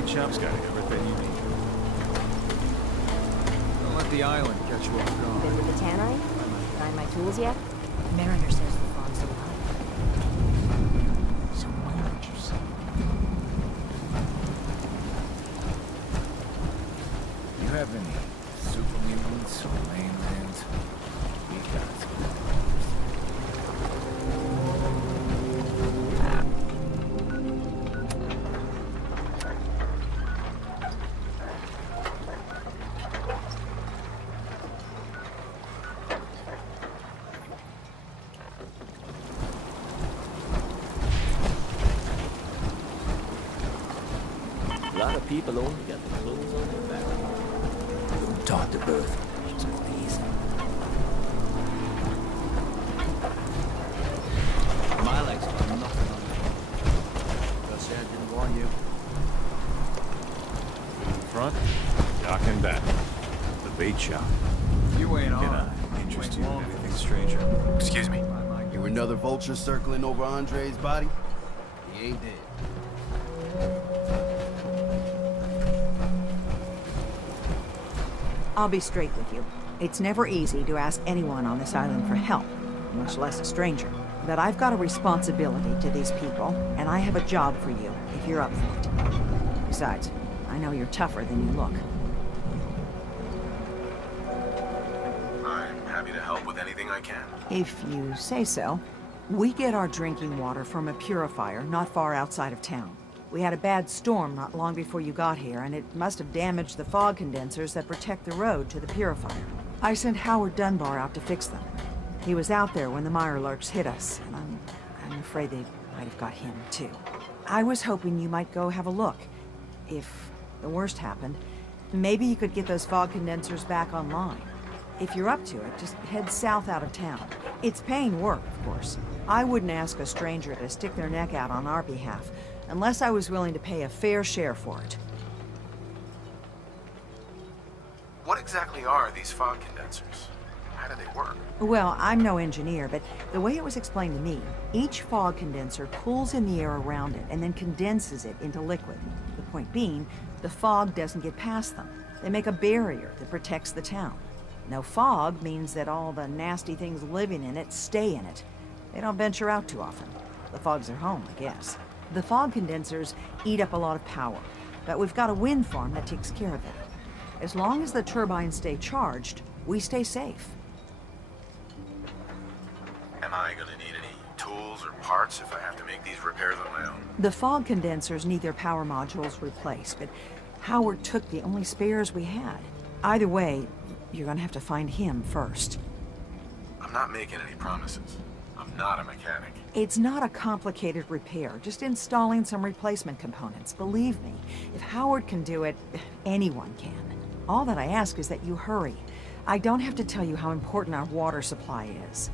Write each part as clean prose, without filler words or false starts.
bait shop's got everything you need. Don't let the island catch you off guard. Been to the tannery? Find my tools yet? Mariner says the fog's alive. So why don't you say? You have any super mutants or mainlands? We got some. A lot of people only got the clothes on their back. Don't talk to Bertha. She's please. My legs got nothing on them. Gus said I didn't warn you. In front, dock and back. The bait shop. You ain't Can on. I interest you in anything stranger? Excuse me. You another vulture circling over Andre's body? He ain't dead. I'll be straight with you. It's never easy to ask anyone on this island for help, much less a stranger. But I've got a responsibility to these people, and I have a job for you, if you're up for it. Besides, I know you're tougher than you look. I'm happy to help with anything I can. If you say so. We get our drinking water from a purifier not far outside of town. We had a bad storm not long before you got here, and it must have damaged the fog condensers that protect the road to the purifier. I sent Howard Dunbar out to fix them. He was out there when the Mirelurks hit us, and I'm afraid they might have got him, too. I was hoping you might go have a look. If the worst happened, maybe you could get those fog condensers back online. If you're up to it, just head south out of town. It's paying work, of course. I wouldn't ask a stranger to stick their neck out on our behalf, unless I was willing to pay a fair share for it. What exactly are these fog condensers? How do they work? Well, I'm no engineer, but the way it was explained to me, each fog condenser pulls in the air around it and then condenses it into liquid. The point being, the fog doesn't get past them. They make a barrier that protects the town. No fog means that all the nasty things living in it stay in it. They don't venture out too often. The fog's their home, I guess. The fog condensers eat up a lot of power, but we've got a wind farm that takes care of that. As long as the turbines stay charged, we stay safe. Am I gonna need any tools or parts if I have to make these repairs on my own? The fog condensers need their power modules replaced, but Howard took the only spares we had. Either way, you're gonna have to find him first. I'm not making any promises. I'm not a mechanic. It's not a complicated repair, just installing some replacement components. Believe me, if Howard can do it, anyone can. All that I ask is that you hurry. I don't have to tell you how important our water supply is.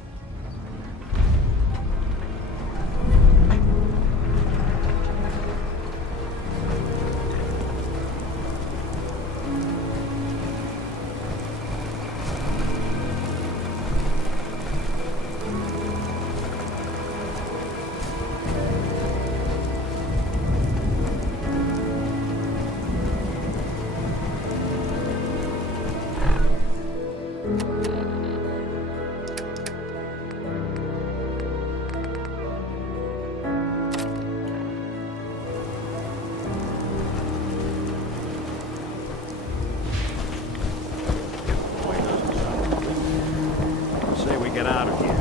Say we get out of here.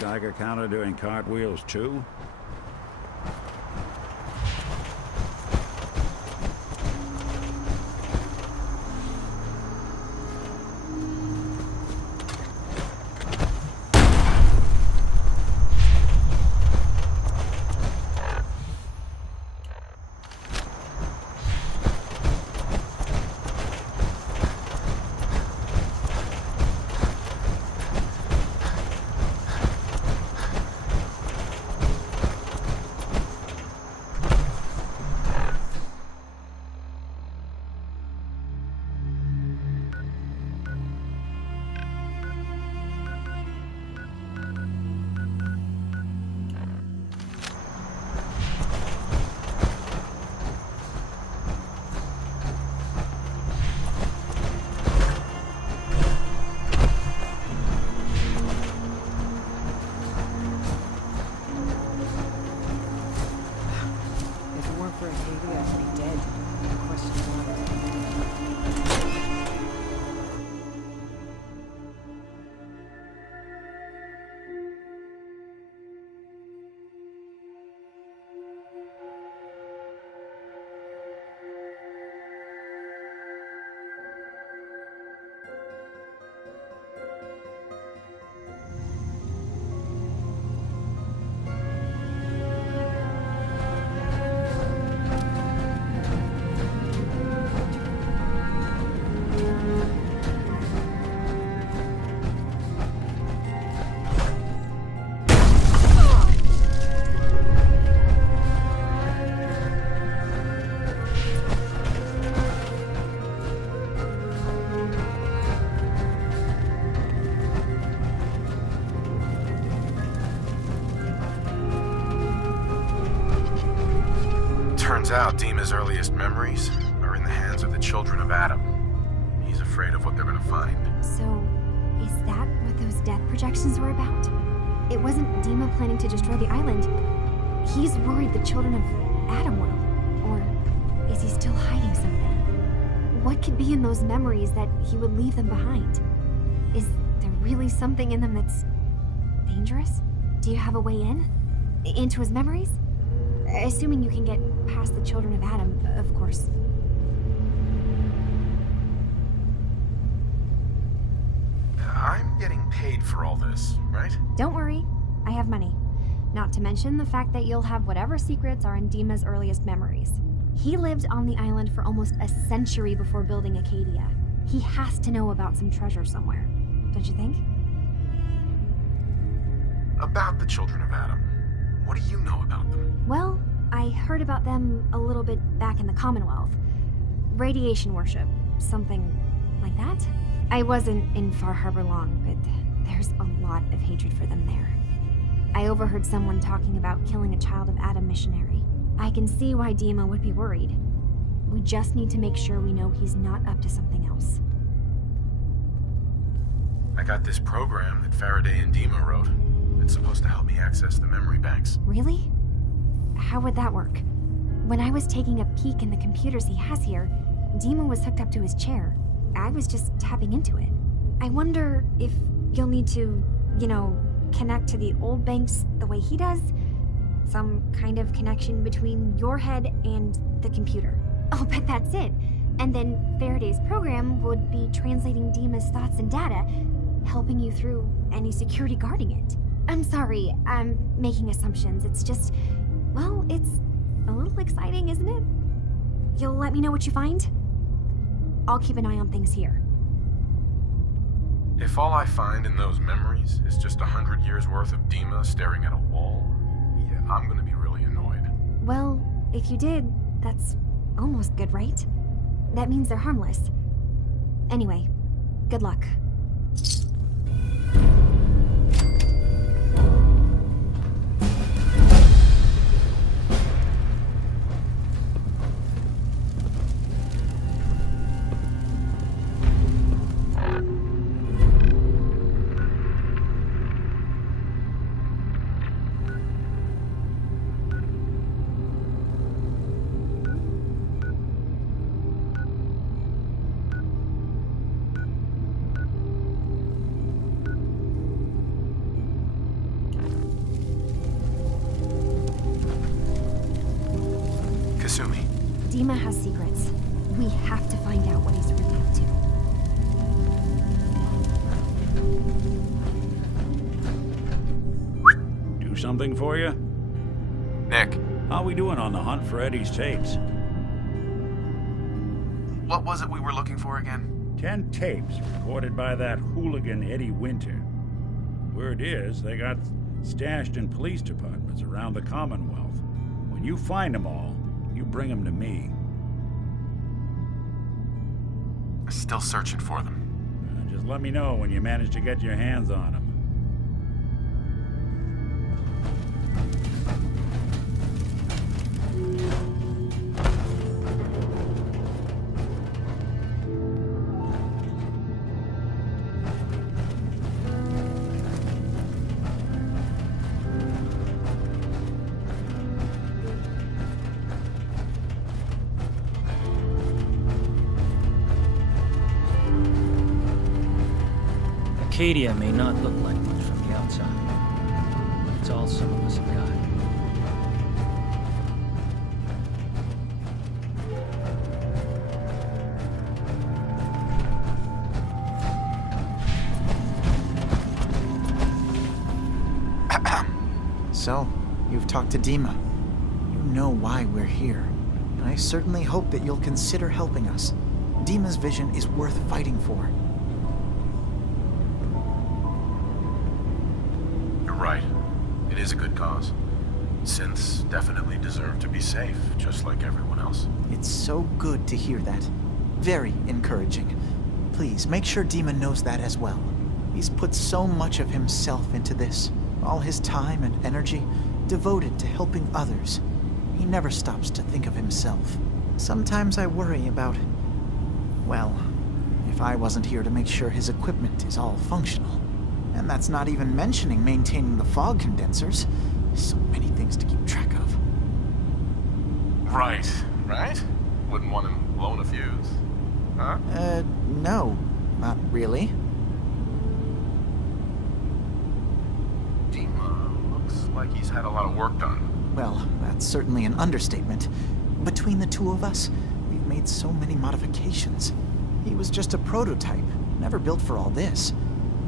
Geiger counter doing cartwheels too? If it weren't for Acadia, I'd be dead. No question about it. Turns out Dima's earliest memories are in the hands of the children of Adam. He's afraid of what they're gonna find. So, is that what those death projections were about? It wasn't Dima planning to destroy the island. He's worried the children of Adam will. Or is he still hiding something? What could be in those memories that he would leave them behind? Is there really something in them that's dangerous? Do you have a way in? Into his memories? Assuming you can get past the children of Adam, of course. I'm getting paid for all this, right? Don't worry, I have money. Not to mention the fact that you'll have whatever secrets are in Dima's earliest memories. He lived on the island for almost a century before building Acadia. He has to know about some treasure somewhere, don't you think? About the children of Adam. What do you know about them? Well, I heard about them a little bit back in the Commonwealth. Radiation worship, something like that. I wasn't in Far Harbor long, but there's a lot of hatred for them there. I overheard someone talking about killing a child of Adam missionary. I can see why Dima would be worried. We just need to make sure we know he's not up to something else. I got this program that Faraday and Dima wrote. It's supposed to help me access the memory banks. Really? How would that work? When I was taking a peek in the computers he has here, Dima was hooked up to his chair. I was just tapping into it. I wonder if you'll need to, connect to the old banks the way he does? Some kind of connection between your head and the computer. I'll bet that's it. And then Faraday's program would be translating Dima's thoughts and data, helping you through any security guarding it. I'm sorry, I'm making assumptions. It's just, well, it's a little exciting, isn't it? You'll let me know what you find? I'll keep an eye on things here. If all I find in those memories is just 100 years worth of Dima staring at a wall, yeah, I'm gonna be really annoyed. Well, if you did, that's almost good, right? That means they're harmless. Anyway, good luck. Dima has secrets. We have to find out what he's really up to. Do something for you? Nick, How we doing on the hunt for Eddie's tapes? what was it we were looking for again? 10 tapes recorded by that hooligan Eddie Winter. Word is, they got stashed in police departments around the Commonwealth. When you find them all, you bring them to me. Still searching for them. Just let me know when you manage to get your hands on them. Acadia may not look like much from the outside. It's all some of us have got. So, you've talked to Dima. You know why we're here. And I certainly hope that you'll consider helping us. Dima's vision is worth fighting for. You're right. It is a good cause. Synths definitely deserve to be safe, just like everyone else. It's so good to hear that. Very encouraging. Please, make sure Dima knows that as well. He's put so much of himself into this. All his time and energy devoted to helping others. He never stops to think of himself. Sometimes I worry about... well, if I wasn't here to make sure his equipment is all functional. And that's not even mentioning maintaining the fog condensers. So many things to keep track of. Right. Wouldn't want him blowing a fuse. Huh? No. Not really. Dima looks like he's had a lot of work done. Well, that's certainly an understatement. Between the two of us, we've made so many modifications. He was just a prototype, never built for all this.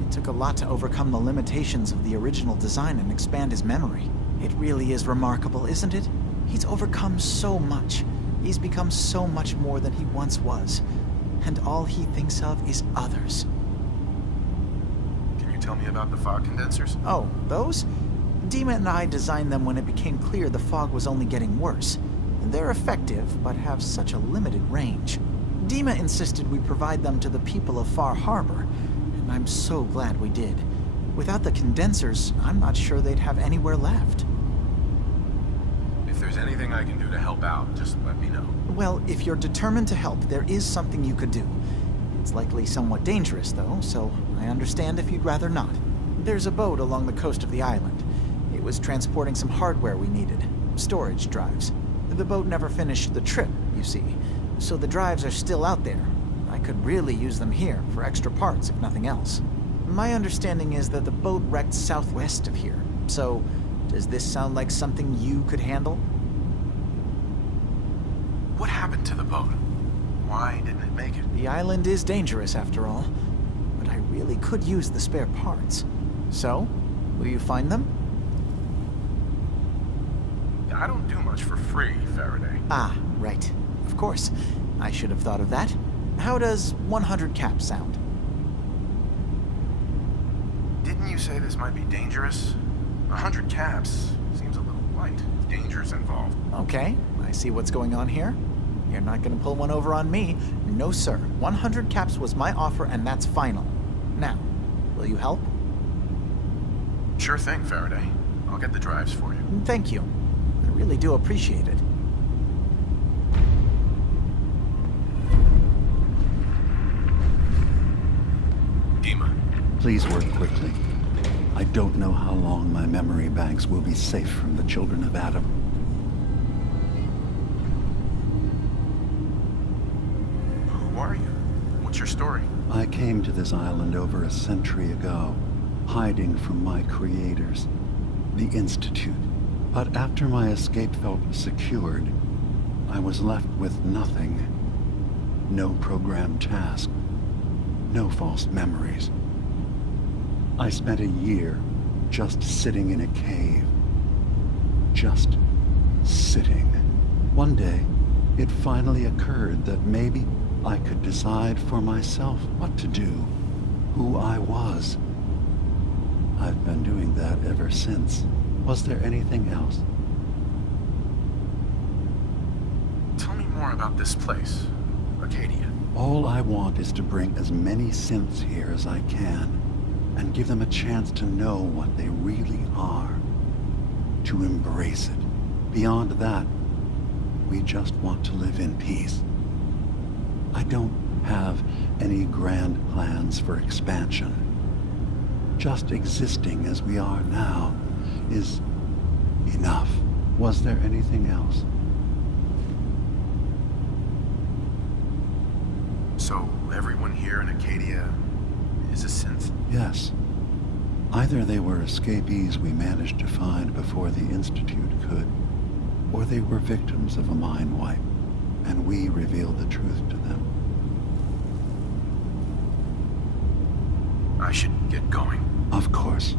It took a lot to overcome the limitations of the original design and expand his memory. It really is remarkable, isn't it? He's overcome so much. He's become so much more than he once was. And all he thinks of is others. Can you tell me about the fog condensers? Oh, those? Dima and I designed them when it became clear the fog was only getting worse. They're effective, but have such a limited range. Dima insisted we provide them to the people of Far Harbor, and I'm so glad we did. Without the condensers, I'm not sure they'd have anywhere left. If there's anything I can do to help out, just let me know. Well, if you're determined to help, there is something you could do. It's likely somewhat dangerous, though, so I understand if you'd rather not. There's a boat along the coast of the island. It was transporting some hardware we needed. Storage drives. The boat never finished the trip, you see, so the drives are still out there. I could really use them here for extra parts, if nothing else. My understanding is that the boat wrecked southwest of here, so does this sound like something you could handle? What happened to the boat? Why didn't it make it? The island is dangerous, after all, but I really could use the spare parts. So, will you find them? I don't do much for free, Faraday. Ah, right. Of course. I should have thought of that. How does 100 caps sound? Didn't you say this might be dangerous? 100 caps seems a little light if danger's involved. Okay, I see what's going on here. You're not gonna pull one over on me. No, sir. 100 caps was my offer, and that's final. Now, will you help? Sure thing, Faraday. I'll get the drives for you. Thank you. I really do appreciate it. Dima. Please work quickly. I don't know how long my memory banks will be safe from the children of Adam. Who are you? What's your story? I came to this island over a century ago, hiding from my creators, the Institute. But after my escape felt secured, I was left with nothing. No programmed task. No false memories. I spent a year just sitting in a cave. Just sitting. One day, it finally occurred that maybe I could decide for myself what to do, who I was. I've been doing that ever since. Was there anything else? Tell me more about this place, Arcadia. All I want is to bring as many synths here as I can, and give them a chance to know what they really are. To embrace it. Beyond that, we just want to live in peace. I don't have any grand plans for expansion. Just existing as we are now is enough. Was there anything else? So, everyone here in Acadia is a synth? Yes. Either they were escapees we managed to find before the Institute could, or they were victims of a mind wipe, and we revealed the truth to them. I should get going. Of course.